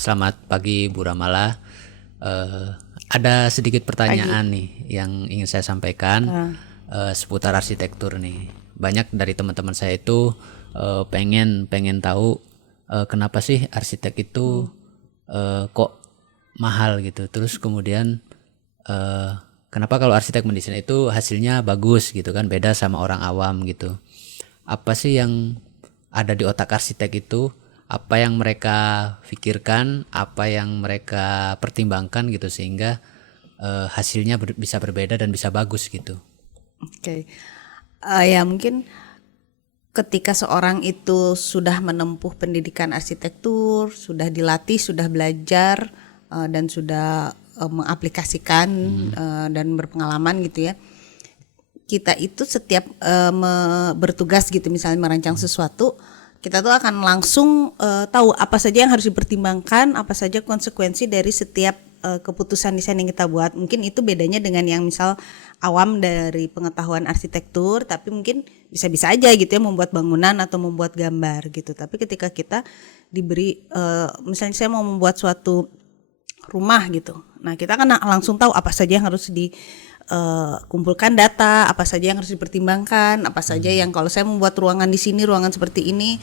Selamat pagi Bu Ramala. Ada sedikit pertanyaan nih yang ingin saya sampaikan seputar arsitektur nih. Banyak dari teman-teman saya itu pengen tahu kenapa sih arsitek itu kok mahal gitu. Terus kemudian kenapa kalau arsitek mendesain itu hasilnya bagus gitu kan, beda sama orang awam gitu. Apa sih yang ada di otak arsitek itu? Apa yang mereka pikirkan, apa yang mereka pertimbangkan gitu sehingga hasilnya bisa berbeda dan bisa bagus gitu. Oke. Ya mungkin ketika seorang itu sudah menempuh pendidikan arsitektur, sudah dilatih, sudah belajar dan sudah mengaplikasikan dan berpengalaman gitu ya. Kita itu setiap bertugas gitu, misalnya merancang sesuatu, kita tuh akan langsung tahu apa saja yang harus dipertimbangkan, apa saja konsekuensi dari setiap keputusan desain yang kita buat. Mungkin itu bedanya dengan yang misal awam dari pengetahuan arsitektur, tapi mungkin bisa-bisa aja gitu ya membuat bangunan atau membuat gambar gitu. Tapi ketika kita diberi misalnya saya mau membuat suatu rumah gitu, nah kita kan langsung tahu apa saja yang harus kumpulkan data, apa saja yang harus dipertimbangkan, apa saja yang kalau saya membuat ruangan di sini, ruangan seperti ini,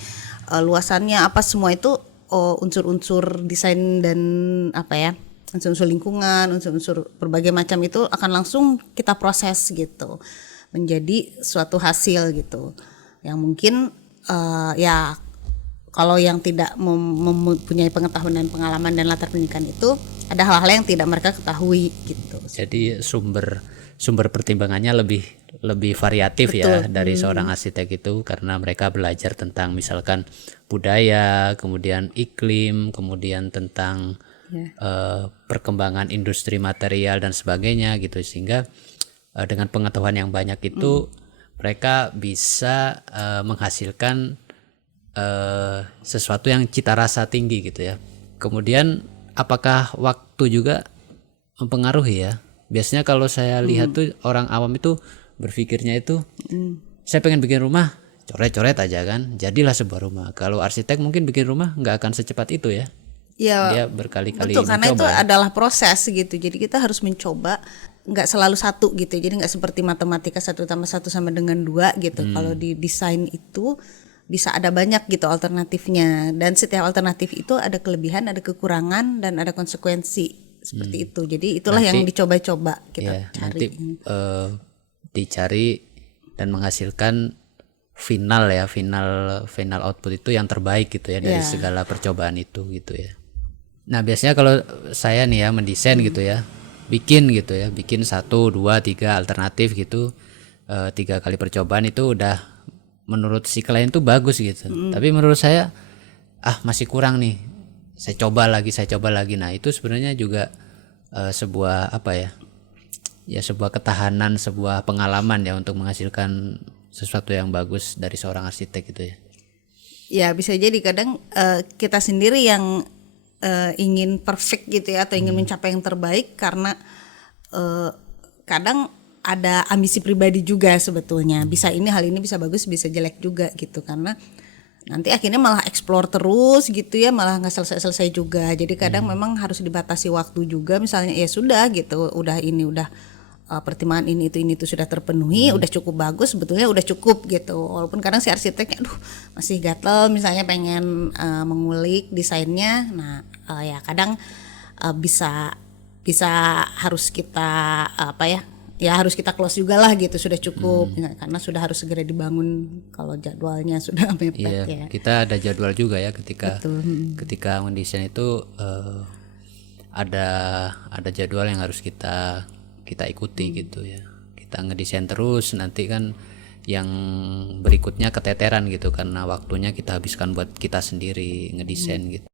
luasannya apa, semua itu unsur-unsur desain dan unsur-unsur lingkungan, unsur-unsur berbagai macam itu akan langsung kita proses gitu menjadi suatu hasil gitu. Yang mungkin ya kalau yang tidak mempunyai pengetahuan dan pengalaman dan latar pendidikan itu, ada hal-hal yang tidak mereka ketahui gitu. Jadi sumber pertimbangannya lebih variatif. Betul. Ya dari seorang arsitek itu, karena mereka belajar tentang misalkan budaya, kemudian iklim, kemudian tentang perkembangan industri material dan sebagainya gitu, sehingga dengan pengetahuan yang banyak itu mereka bisa menghasilkan sesuatu yang cita rasa tinggi gitu ya. Kemudian apakah waktu juga mempengaruhi ya? Biasanya kalau saya lihat tuh orang awam itu berpikirnya itu saya pengen bikin rumah, coret-coret aja kan, jadilah sebuah rumah. Kalau arsitek mungkin bikin rumah nggak akan secepat itu ya. Ya, dia berkali-kali betul, karena itu ya. adalah proses gitu. Jadi kita harus mencoba, nggak selalu satu gitu. Jadi nggak seperti matematika 1+1 sama dengan 2 gitu. Kalau di desain itu bisa ada banyak gitu alternatifnya, dan setiap alternatif itu ada kelebihan, ada kekurangan, dan ada konsekuensi seperti itu. Jadi itulah nanti, yang dicoba-coba kita cari. Nanti dicari dan menghasilkan final output itu yang terbaik gitu ya dari segala percobaan itu gitu ya. Nah biasanya kalau saya nih ya mendesain gitu ya, bikin 1, 2, 3 alternatif gitu, 3 kali percobaan itu udah menurut si klien tuh bagus gitu. Tapi menurut saya masih kurang nih. Saya coba lagi. Nah, itu sebenarnya juga sebuah sebuah ketahanan, sebuah pengalaman ya untuk menghasilkan sesuatu yang bagus dari seorang arsitek gitu ya. Ya, bisa jadi kadang kita sendiri yang ingin perfect gitu ya, atau ingin mencapai yang terbaik karena kadang ada ambisi pribadi juga sebetulnya. Bisa hal ini bisa bagus, bisa jelek juga gitu, karena nanti akhirnya malah explore terus gitu ya, malah nggak selesai juga. Jadi kadang memang harus dibatasi waktu juga. Misalnya ya sudah gitu, udah pertimbangan ini itu sudah terpenuhi, udah cukup bagus, sebetulnya udah cukup gitu. Walaupun kadang si arsiteknya masih gatel, misalnya pengen mengulik desainnya. Nah ya kadang bisa harus kita harus kita close juga lah gitu, sudah cukup karena sudah harus segera dibangun kalau jadwalnya sudah mepet. Ya. Kita ada jadwal juga ya ketika mendesain itu ada jadwal yang harus kita ikuti gitu ya. Kita ngedesain terus, nanti kan yang berikutnya keteteran gitu karena waktunya kita habiskan buat kita sendiri ngedesain gitu.